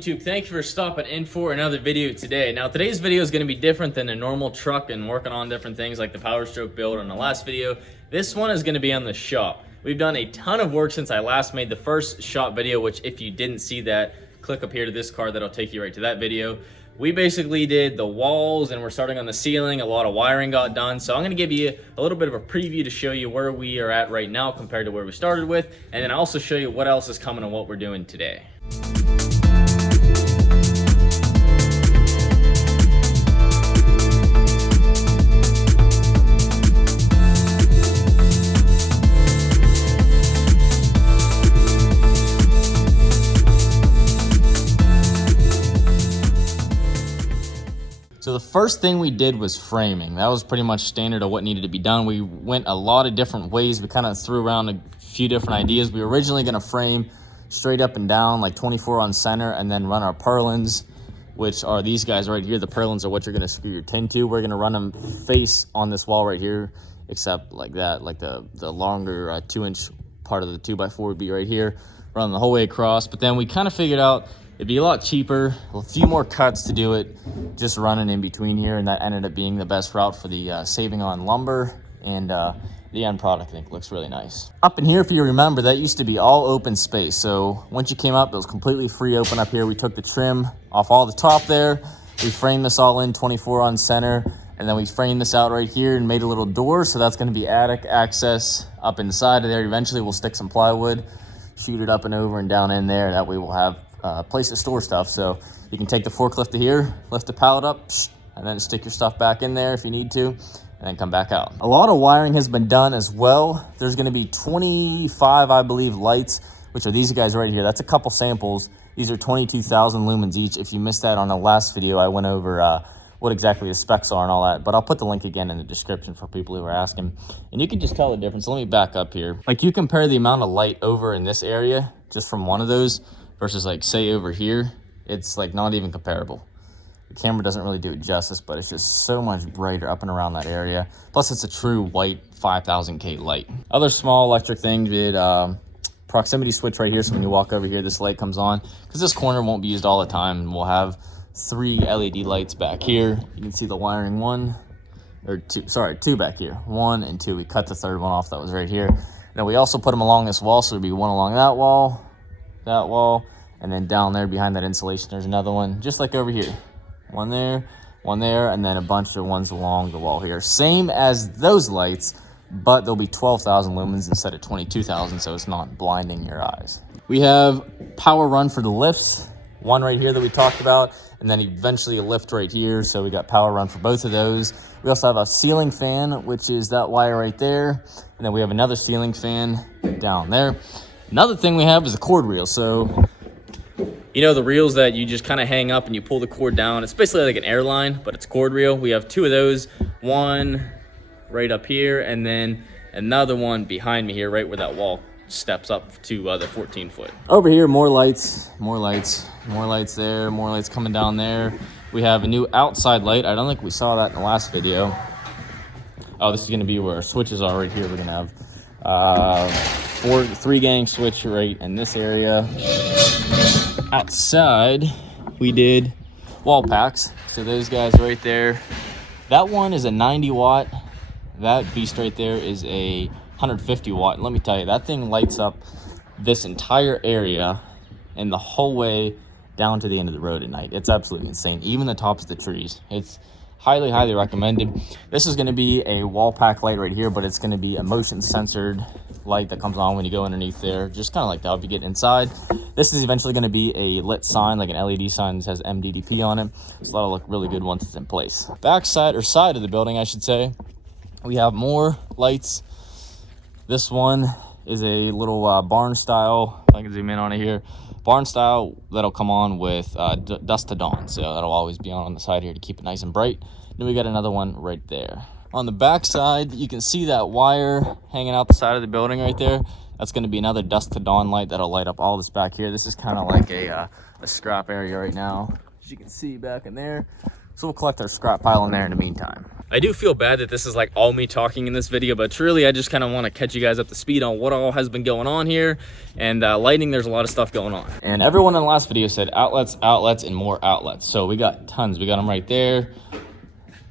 YouTube? Thank you for stopping in for another video today. Now today's video is going to be different than a normal truck and working on different things like the Power Stroke build on the last video. This one is going to be on the shop. We've done a ton of work since I last made the first shop video, which if you didn't see that, click up here to this card, that'll take you right to that video. We basically did the walls and we're starting on the ceiling. A lot of wiring got done. So I'm going to give you a little bit of a preview to show you where we are at right now compared to where we started with. And then also show you what else is coming and what we're doing today. So the first thing we did was framing. That was pretty much standard of what needed to be done. We went a lot of different ways. We kind of threw around a few different ideas. We were originally going to frame straight up and down, like 24 on center, and then run our purlins, which are these guys right here. The purlins are what you're going to screw your tin to. We're going to run them face on this wall right here, except like that, like the longer 2-inch part of the 2x4 would be right here, run the whole way across. But then we kind of figured out it'd be a lot cheaper, a few more cuts to do it, just running in between here, and that ended up being the best route for the saving on lumber, and the end product, I think, looks really nice. Up in here, if you remember, that used to be all open space, so once you came up, it was completely free open up here. We took the trim off all the top there, we framed this all in 24 on center, and then we framed this out right here and made a little door, so that's gonna be attic access up inside of there. Eventually, we'll stick some plywood, shoot it up and over and down in there, that way we'll have place to store stuff. So you can take the forklift to here, lift the pallet up, and then stick your stuff back in there if you need to, and then come back out. A lot of wiring has been done as well. There's going to be 25, I believe, lights, which are these guys right here. That's a couple samples. These are 22,000 lumens each. If you missed that on the last video, I went over what exactly the specs are and all that, but I'll put the link again in the description for people who are asking. And you can just tell the difference. Let me back up here. Like, you compare the amount of light over in this area just from one of those versus, like, say over here, it's like not even comparable. The camera doesn't really do it justice, but it's just so much brighter up and around that area. Plus, it's a true white 5000K light. Other small electric things, we did proximity switch right here, so when you walk over here, this light comes on, because this corner won't be used all the time, and we'll have 3 LED lights back here. You can see the wiring two back here, 1 and 2. We cut the third one off that was right here. Then we also put them along this wall, so there'd be one along that wall, and then down there behind that insulation there's another one, just like over here, one there, and then a bunch of ones along the wall here, same as those lights, but there'll be 12,000 lumens instead of 22,000, so it's not blinding your eyes. We have power run for the lifts, one right here that we talked about, and then eventually a lift right here, so we got power run for both of those. We also have a ceiling fan, which is that wire right there, and then we have another ceiling fan down there. Another thing we have is a cord reel. So, you know, the reels that you just kind of hang up and you pull the cord down. It's basically like an airline, but it's cord reel. We have 2 of those, one right up here, and then another one behind me here, right where that wall steps up to the 14-foot. Over here, more lights there, more lights coming down there. We have a new outside light. I don't think we saw that in the last video. Oh, this is gonna be where our switches are right here. We're gonna have 3-gang switch right in this area. Outside, we did wall packs. So those guys right there, that one is a 90 watt. That beast right there is a 150 watt. Let me tell you, that thing lights up this entire area and the whole way down to the end of the road at night. It's absolutely insane. Even the tops of the trees. It's highly recommended. This is going to be a wall pack light right here, but it's going to be a motion censored light that comes on when you go underneath there, just kind of like that if you get inside. This is eventually going to be a lit sign, like an LED sign that has MDDP on it, so that'll look really good once it's in place. Back side, or side of the building, I should say, we have more lights. This one is a little barn style, if I can zoom in on it here, barn style that'll come on with dusk to dawn, so that'll always be on the side here to keep it nice and bright. Then we got another one right there. On the back side, you can see that wire hanging out the side of the building right there. That's going to be another dusk to dawn light that'll light up all this back here. This is kind of like a scrap area right now, as you can see back in there. So we'll collect our scrap pile in there in the meantime. I do feel bad that this is like all me talking in this video, but truly I just kind of want to catch you guys up to speed on what all has been going on here. And lighting, there's a lot of stuff going on. And everyone in the last video said outlets, outlets, and more outlets. So we got tons. We got them right there.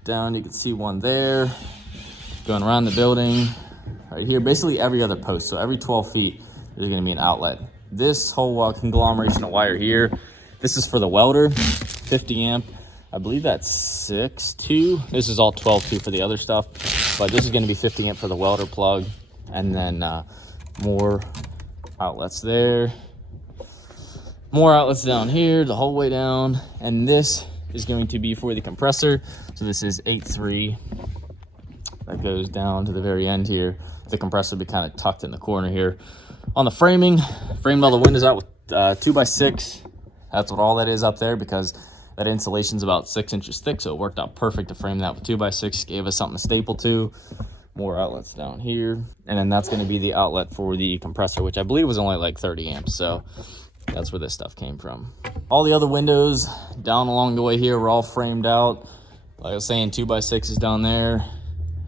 Down, you can see one there. Going around the building. Right here, basically every other post. So every 12 feet, there's going to be an outlet. This whole conglomeration of wire here, this is for the welder, 50 amp. I believe that's 6.2. This is all 12.2 for the other stuff, but this is going to be 50 amp for the welder plug, and then more outlets there, more outlets down here the whole way down, and this is going to be for the compressor. So this is 8.3 that goes down to the very end here. The compressor will be kind of tucked in the corner here. On the framing, framed all the windows out with 2x6. That's what all that is up there, because that insulation's about 6 inches thick, so it worked out perfect to frame that with 2x6. Gave us something to staple to. More outlets down here, and then that's going to be the outlet for the compressor, which I believe was only like 30 amps. So that's where this stuff came from. All the other windows down along the way here were all framed out. Like I was saying, 2x6 is down there,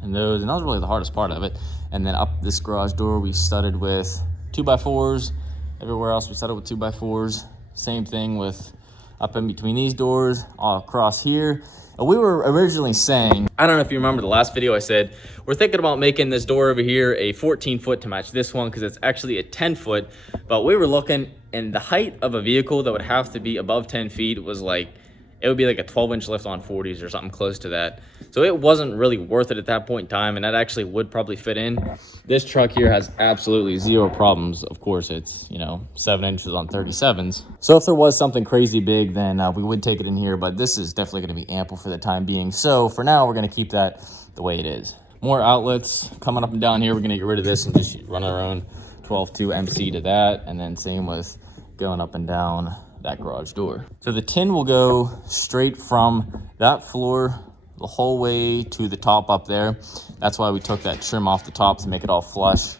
and that was really the hardest part of it. And then up this garage door, we studded with 2x4s. Everywhere else we studded with 2x4s. Same thing with up in between these doors, all across here. And we were originally saying, I don't know if you remember the last video I said, we're thinking about making this door over here a 14 foot to match this one, because it's actually a 10 foot. But we were looking, and the height of a vehicle that would have to be above 10 feet was like, it would be like a 12-inch lift on 40s or something close to that. So it wasn't really worth it at that point in time, and that actually would probably fit in. This truck here has absolutely zero problems. Of course, it's, 7 inches on 37s. So if there was something crazy big, then we would take it in here, but this is definitely going to be ample for the time being. So for now, we're going to keep that the way it is. More outlets coming up and down here. We're going to get rid of this and just run our own 12.2 MC to that, and then same with going up and down that garage door. So the tin will go straight from that floor the whole way to the top up there. That's why we took that trim off the top to make it all flush.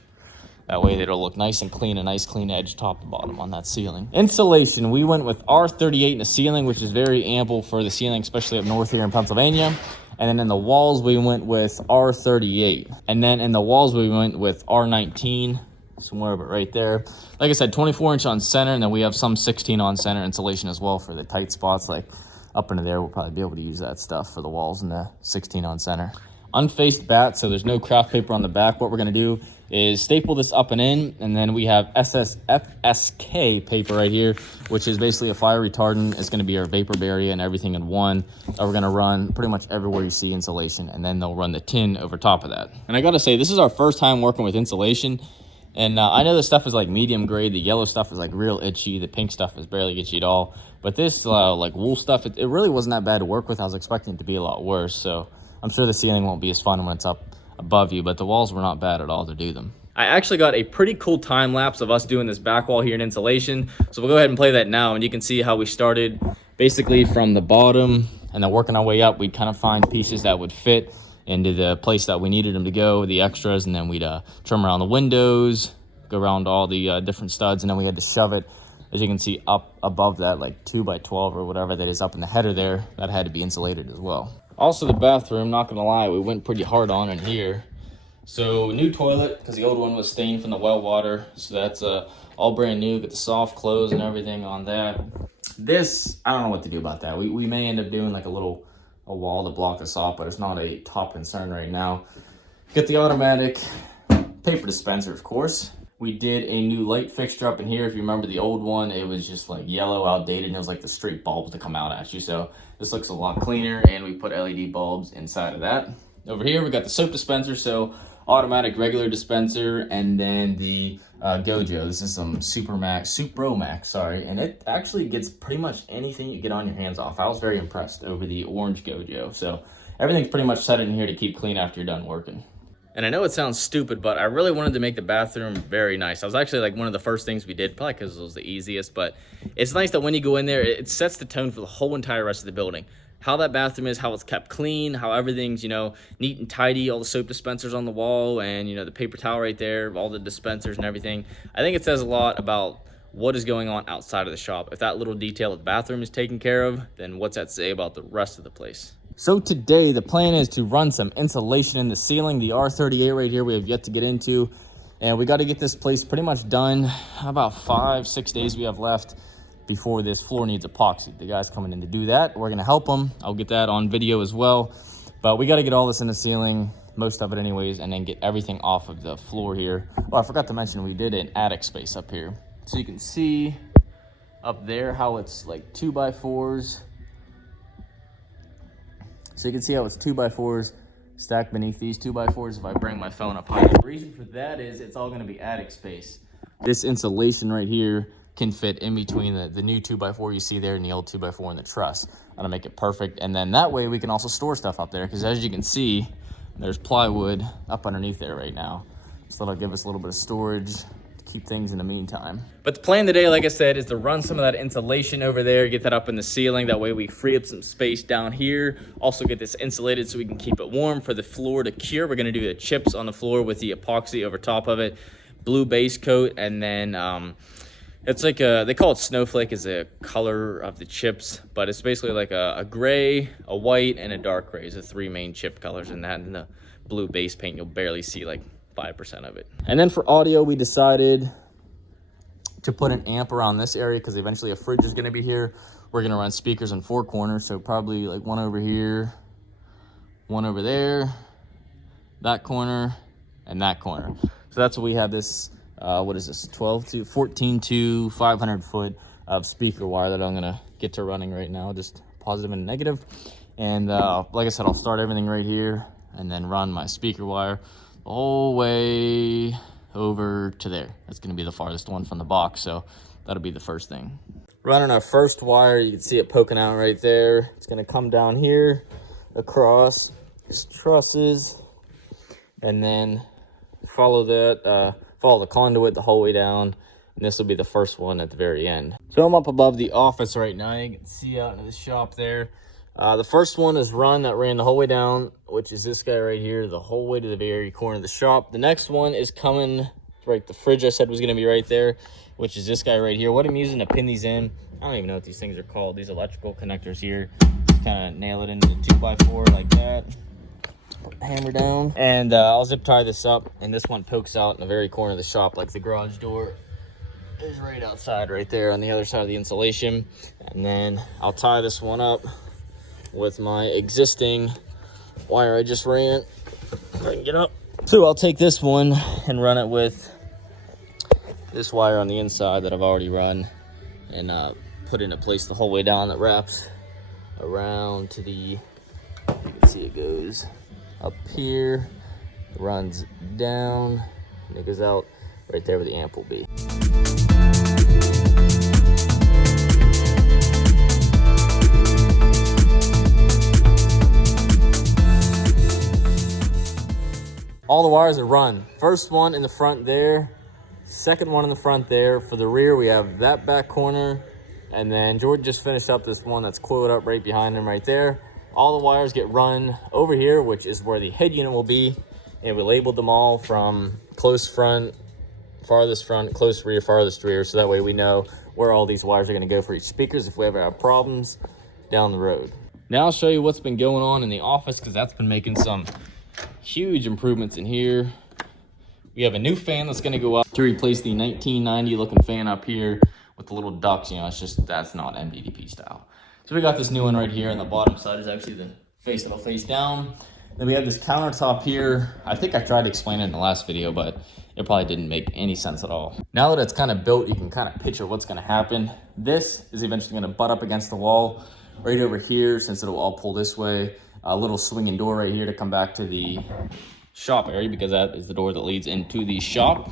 That way it'll look nice and clean, a nice clean edge top to bottom on that ceiling. Insulation, we went with R38 in the ceiling, which is very ample for the ceiling, especially up north here in Pennsylvania. And then in the walls, we went with R38. And then in the walls, we went with R19. Somewhere but right there. Like I said, 24-inch on center, and then we have some 16 on center insulation as well for the tight spots. Like up into there, we'll probably be able to use that stuff for the walls and the 16 on center. Unfaced bat, so there's no craft paper on the back. What we're going to do is staple this up and in, and then we have FSK paper right here, which is basically a fire retardant. It's going to be our vapor barrier and everything in one. We're going to run pretty much everywhere you see insulation, and then they'll run the tin over top of that. And I got to say, this is our first time working with insulation. And I know this stuff is like medium grade. The yellow stuff is like real itchy. The pink stuff is barely itchy at all. But this like wool stuff, it really wasn't that bad to work with. I was expecting it to be a lot worse. So I'm sure the ceiling won't be as fun when it's up above you, but the walls were not bad at all to do them. I actually got a pretty cool time lapse of us doing this back wall here in insulation. So we'll go ahead and play that now, and you can see how we started basically from the bottom, and then working our way up, we'd kind of find pieces that would fit into the place that we needed them to go, the extras, and then we'd trim around the windows, go around all the different studs, and then we had to shove it, as you can see, up above that, like 2x12 or whatever that is up in the header there. That had to be insulated as well. Also the bathroom, not gonna lie, we went pretty hard on in here. So new toilet, because the old one was stained from the well water, so that's all brand new. Get the soft close and everything on that. This, I don't know what to do about that. We may end up doing like a wall to block this off, but it's not a top concern right now. Get the automatic paper dispenser, of course. We did a new light fixture up in here. If you remember the old one, it was just like yellow, outdated, and it was like the straight bulbs to come out at you. So this looks a lot cleaner, and we put LED bulbs inside of that. Over here, we got the soap dispenser, so automatic regular dispenser, and then the Gojo. This is some Supromax, sorry, and it actually gets pretty much anything you get on your hands off. I was very impressed over the orange Gojo. So everything's pretty much set in here to keep clean after you're done working. And I know it sounds stupid, but I really wanted to make the bathroom very nice. I was actually like one of the first things we did, probably because it was the easiest, but it's nice that when you go in there, it sets the tone for the whole entire rest of the building. How that bathroom is, how it's kept clean, how everything's, neat and tidy, all the soap dispensers on the wall, and, the paper towel right there, all the dispensers and everything. I think it says a lot about what is going on outside of the shop. If that little detail of the bathroom is taken care of, then what's that say about the rest of the place? So today the plan is to run some insulation in the ceiling. The R38 right here we have yet to get into, and we got to get this place pretty much done. About 5-6 days we have left before this floor needs epoxy. The guy's coming in to do that. We're gonna help him. I'll get that on video as well, but we got to get all this in the ceiling, most of it anyways, and then get everything off of the floor here. Oh, I forgot to mention we did an attic space up here, so you can see up there how it's like 2x4s. So you can see how it's 2x4s stacked beneath these 2x4s if I bring my phone up high. The reason for that is it's all going to be attic space. This insulation right here can fit in between the new 2x4 you see there and the old 2x4 in the truss. I'm going to make it perfect, and then that way we can also store stuff up there, because as you can see, there's plywood up underneath there right now. So that'll give us a little bit of storage to keep things in the meantime. But the plan today, like I said, is to run some of that insulation over there, get that up in the ceiling. That way we free up some space down here. Also get this insulated so we can keep it warm for the floor to cure. We're gonna do the chips on the floor with the epoxy over top of it, blue base coat, and then it's like they call it snowflake is the color of the chips, but it's basically like a gray, a white, and a dark gray is the three main chip colors in that. And the blue base paint, you'll barely see like 5% of it. And then for audio, we decided to put an amp around this area because eventually a fridge is going to be here. We're going to run speakers in 4 corners, so probably like one over here, one over there, that corner, and that corner. So that's what we have this, what is this, 14 to 500 foot of speaker wire that I'm going to get to running right now, just positive and negative. And like I said, I'll start everything right here and then run my speaker wire the whole way over to there. That's going to be the farthest one from the box, so that'll be the first thing. Running our first wire, you can see it poking out right there. It's going to come down here across these trusses and then follow that, follow the conduit the whole way down, and this will be the first one at the very end. So I'm up above the office right now. You can see out into the shop there. The first one is run that ran the whole way down, which is this guy right here, the whole way to the very corner of the shop. The next one is coming right, the fridge I said was going to be right there, which is this guy right here. What I'm using to pin these in, I don't even know what these things are called, these electrical connectors here. Just kind of nail it into the 2x4 like that. Hammer down, and I'll zip tie this up, and this one pokes out in the very corner of the shop, like the garage door is right outside right there on the other side of the insulation. And then I'll tie this one up with my existing wire I just ran. If I can get up. So I'll take this one and run it with this wire on the inside that I've already run, and put into place the whole way down. That wraps around to the, you can see it goes up here, runs down, and it goes out right there where the amp will be. All the wires are run. First one in the front there, second one in the front there. For the rear, we have that back corner, and then Jordan just finished up this one that's coiled up right behind him right there. All the wires get run over here, which is where the head unit will be, and we labeled them all from close front, farthest front, close rear, farthest rear, so that way we know where all these wires are going to go for each speakers if we ever have problems down the road. Now I'll show you what's been going on in the office, because that's been making some huge improvements in here. We have a new fan that's going to go up to replace the 1990 looking fan up here with the little ducts. You know, it's just, that's not MDDP style. So we got this new one right here, and the bottom side is actually the face that'll face down. Then we have this countertop here. I think I tried to explain it in the last video, but it probably didn't make any sense at all. Now that it's kind of built, you can kind of picture what's going to happen. This is eventually going to butt up against the wall right over here, since it'll all pull this way. A little swinging door right here to come back to the shop area, because that is the door that leads into the shop.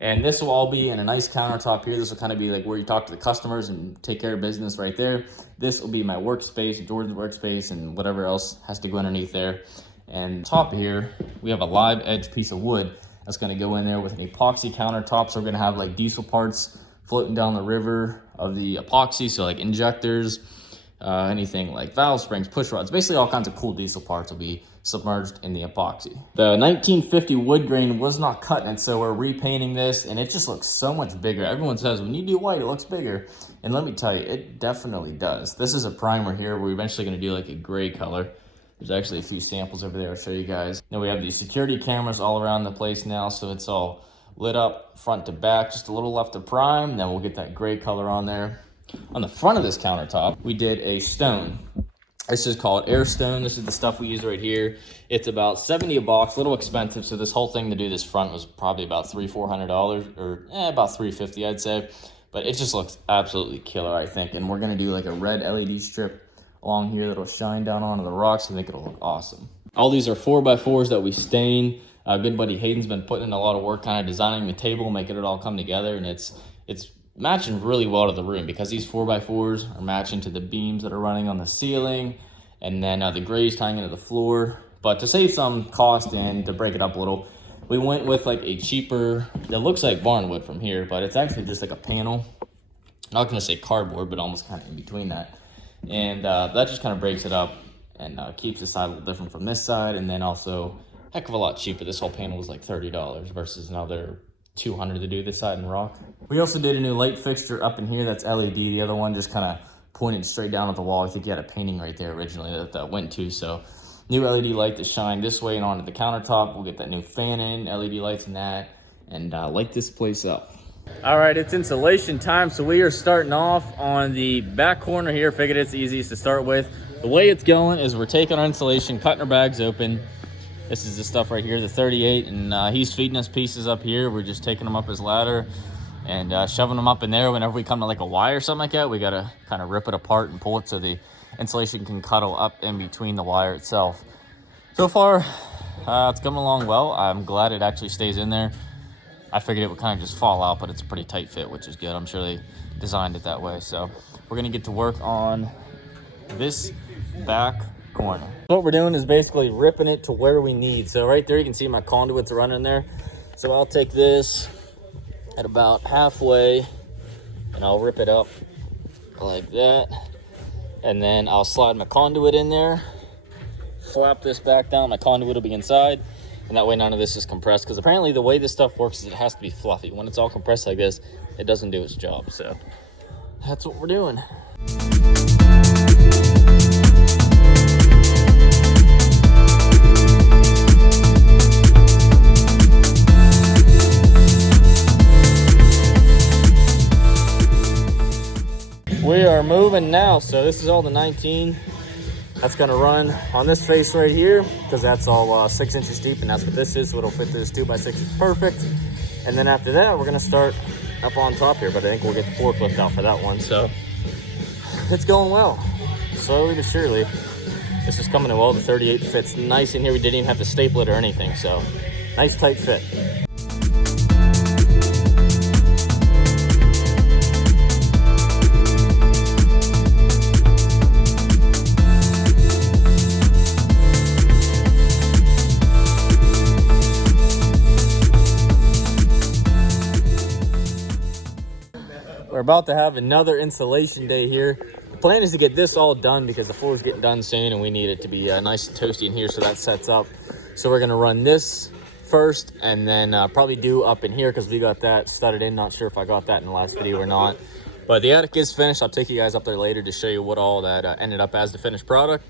And this will all be in a nice countertop here. This will kind of be like where you talk to the customers and take care of business right there. This will be my workspace, Jordan's workspace, and whatever else has to go underneath there. And top here, we have a live edge piece of wood that's going to go in there with an epoxy countertop. So we're going to have like diesel parts floating down the river of the epoxy, so like injectors, anything like valve springs, push rods, basically all kinds of cool diesel parts will be submerged in the epoxy. The 1950 wood grain was not cutting it, so we're repainting this, and it just looks so much bigger. Everyone says when you do white, it looks bigger, and let me tell you, it definitely does. This is a primer here. We're eventually going to do like a gray color. There's actually a few samples over there I'll show you guys. Now we have these security cameras all around the place now, so it's all lit up front to back, just a little left to prime, then we'll get that gray color on there. On the front of this countertop, we did a stone. This is called Air Stone. This is the stuff we use right here. It's about $70 a box, a little expensive. So this whole thing to do this front was probably about $300-400, or about $350, I'd say. But it just looks absolutely killer, I think. And we're gonna do like a red LED strip along here that'll shine down onto the rocks. I think it'll look awesome. All these are 4x4s that we stain. Good buddy Hayden's been putting in a lot of work kind of designing the table, making it all come together, and it's matching really well to the room because these 4x4s are matching to the beams that are running on the ceiling, and then the grays tying into the floor. But to save some cost and to break it up a little, we went with like a cheaper, that looks like barnwood from here, but it's actually just like a panel. I'm not gonna say cardboard, but almost kind of in between that. And that just kind of breaks it up and keeps the side a little different from this side, and then also heck of a lot cheaper. This whole panel was like $30 versus another $200 to do this side in rock. We also did a new light fixture up in here that's LED. The other one just kind of pointed straight down at the wall. I think you had a painting right there originally that went to. So new LED light to shine this way and onto the countertop. We'll get that new fan in, LED lights in that, and light this place up. All right, it's insulation time. So we are starting off on the back corner here. Figured it's the easiest to start with. The way it's going is we're taking our insulation, cutting our bags open. This is the stuff right here, the 38, and he's feeding us pieces up here. We're just taking them up his ladder and shoving them up in there. Whenever we come to like a wire or something like that, we gotta kind of rip it apart and pull it so the insulation can cuddle up in between the wire itself. So far, it's coming along well. I'm glad it actually stays in there. I figured it would kind of just fall out, but it's a pretty tight fit, which is good. I'm sure they designed it that way. So we're gonna get to work on this back corner. What we're doing is basically ripping it to where we need. So right there you can see my conduits running there. So I'll take this at about halfway and I'll rip it up like that, and then I'll slide my conduit in there, flap this back down, my conduit will be inside, and that way none of this is compressed, because apparently the way this stuff works is it has to be fluffy. When it's all compressed like this, it doesn't do its job. So that's what we're doing. We are moving now. So this is all the 19 that's gonna run on this face right here, because that's all 6 inches deep, and that's what this is. So it'll fit this 2x6 perfect. And then after that, we're gonna start up on top here, but I think we'll get the forklift out for that one. So it's going well, slowly but surely. This is coming in well. The 38 fits nice in here. We didn't even have to staple it or anything. So nice tight fit. We're about to have another insulation day here. The plan is to get this all done because the floor is getting done soon and we need it to be nice and toasty in here, so that sets up. So we're gonna run this first and then probably do up in here because we got that studded in. Not sure if I got that in the last video or not. But the attic is finished. I'll take you guys up there later to show you what all that ended up as the finished product.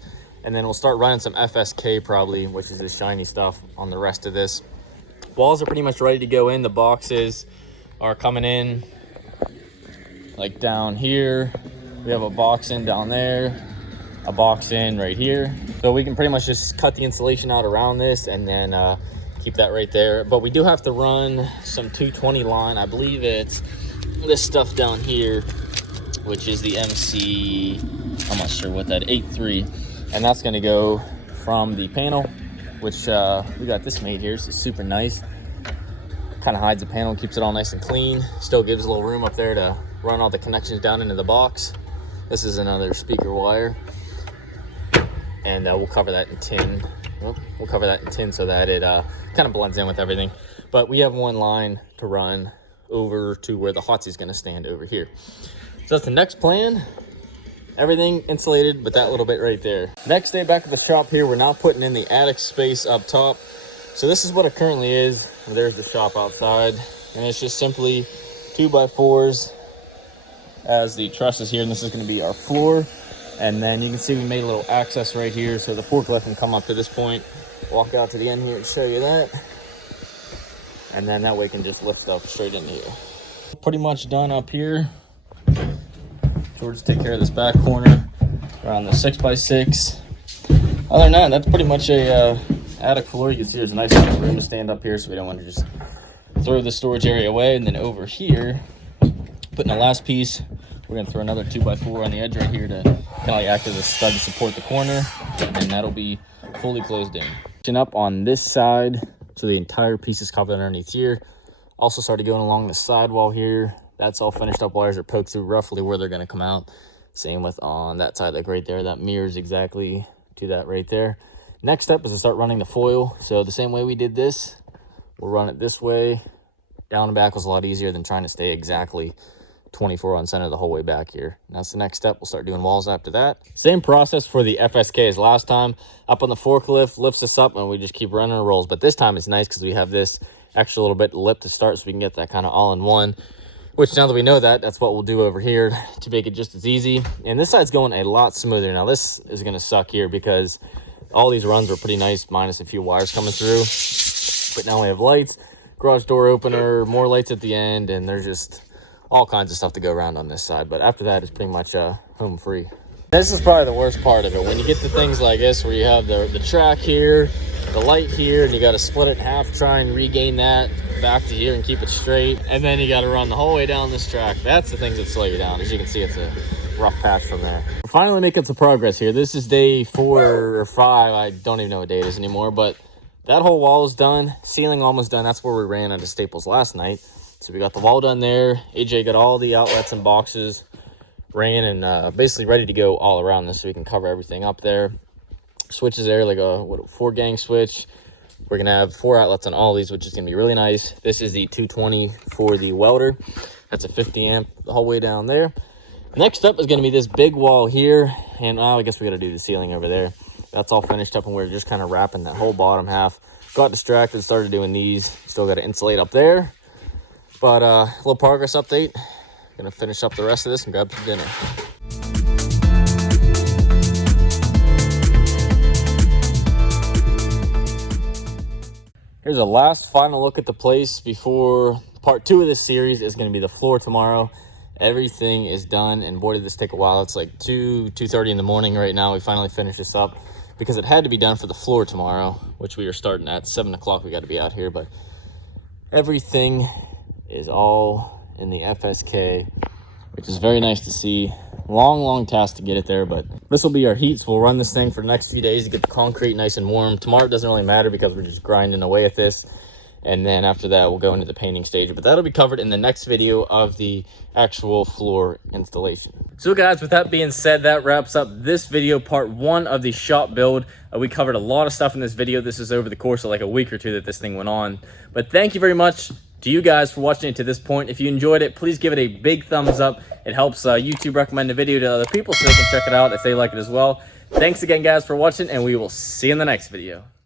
And then we'll start running some FSK probably, which is the shiny stuff, on the rest of this. Walls are pretty much ready to go in. The boxes are coming in. Like down here, we have a box in down there, a box in right here. So we can pretty much just cut the insulation out around this and then keep that right there. But we do have to run some 220 line. I believe it's this stuff down here, which is the MC, I'm not sure what that, 8.3. And that's gonna go from the panel, which we got this made here, so it's super nice. Kind of hides the panel, keeps it all nice and clean. Still gives a little room up there to run all the connections down into the box. This is another speaker wire, and we'll cover that in tin. We'll cover that in tin so that it kind of blends in with everything. But we have one line to run over to where the hot seat's gonna stand over here. So that's the next plan. Everything insulated, but that little bit right there. Next day back at the shop here, we're now putting in the attic space up top. So this is what it currently is. There's the shop outside, and it's just simply 2x4s as the trusses here, and this is going to be our floor. And then you can see we made a little access right here so the forklift can come up to this point, walk out to the end here and show you that, and then that way can just lift up straight into here. Pretty much done up here. George take care of this back corner around the 6x6. Other than that, that's pretty much a attic floor. You can see there's a nice enough room to stand up here, so we don't want to just throw the storage area away. And then over here, putting the last piece, we're going to throw another 2x4 on the edge right here to kind of like act as a stud to support the corner, and that'll be fully closed in. Pushing up on this side, so the entire piece is covered underneath here. Also started going along the sidewall here. That's all finished up. Wires are poked through roughly where they're going to come out. Same with on that side, like right there. That mirrors exactly to that right there. Next step is to start running the foil. So the same way we did this, we'll run it this way. Down and back was a lot easier than trying to stay exactly 24 on center the whole way back here. That's the next step. We'll start doing walls after that. Same process for the FSK as last time. Up on the forklift, lifts us up, and we just keep running our rolls. But this time it's nice because we have this extra little bit lip to start, so we can get that kind of all-in-one. Which, now that we know that, that's what we'll do over here to make it just as easy. And this side's going a lot smoother. Now this is going to suck here because all these runs were pretty nice, minus a few wires coming through. But now we have lights, garage door opener, more lights at the end, and there's just all kinds of stuff to go around on this side. But after that, it's pretty much home free. This is probably the worst part of it. When you get to things like this, where you have the track here, the light here, and you got to split it in half, try and regain that back to here and keep it straight, and then you got to run the whole way down this track. That's the things that slow you down. As you can see, it's a rough patch from there. We're finally making some progress here. This is day 4 or 5. I don't even know what day it is anymore, but that whole wall is done. Ceiling almost done. That's where we ran out of Staples last night. So we got the wall done there. AJ got all the outlets and boxes ran and basically ready to go all around this, so we can cover everything up there. Switches there, like a 4-gang switch. We're gonna have 4 outlets on all these, which is gonna be really nice. This is the 220 for the welder. That's a 50 amp the whole way down there. Next up is gonna be this big wall here, and I guess we gotta do the ceiling over there. That's all finished up, and we're just kind of wrapping that whole bottom half. Got distracted, started doing these. Still got to insulate up there, but a little progress update. Gonna finish up the rest of this and grab some dinner. Here's a last final look at the place before part 2 of this series. Is going to be the floor tomorrow. Everything is done, and boy did this take a while. It's like 2:30 in the morning right now. We finally finished this up because it had to be done for the floor tomorrow, which we are starting at 7 o'clock. We got to be out here, but everything is all in the FSK, which is very nice to see. Long task to get it there, but this will be our heat, so we'll run this thing for the next few days to get the concrete nice and warm. Tomorrow it doesn't really matter because we're just grinding away at this, and then after that we'll go into the painting stage, but that'll be covered in the next video of the actual floor installation. So guys, with that being said, that wraps up this video, part 1 of the shop build. We covered a lot of stuff in this video. This is over the course of like a week or 2 that this thing went on, but thank you very much to you guys for watching it to this point. If you enjoyed it, please give it a big thumbs up. It helps YouTube recommend the video to other people so they can check it out if they like it as well. Thanks again, guys, for watching, and we will see you in the next video.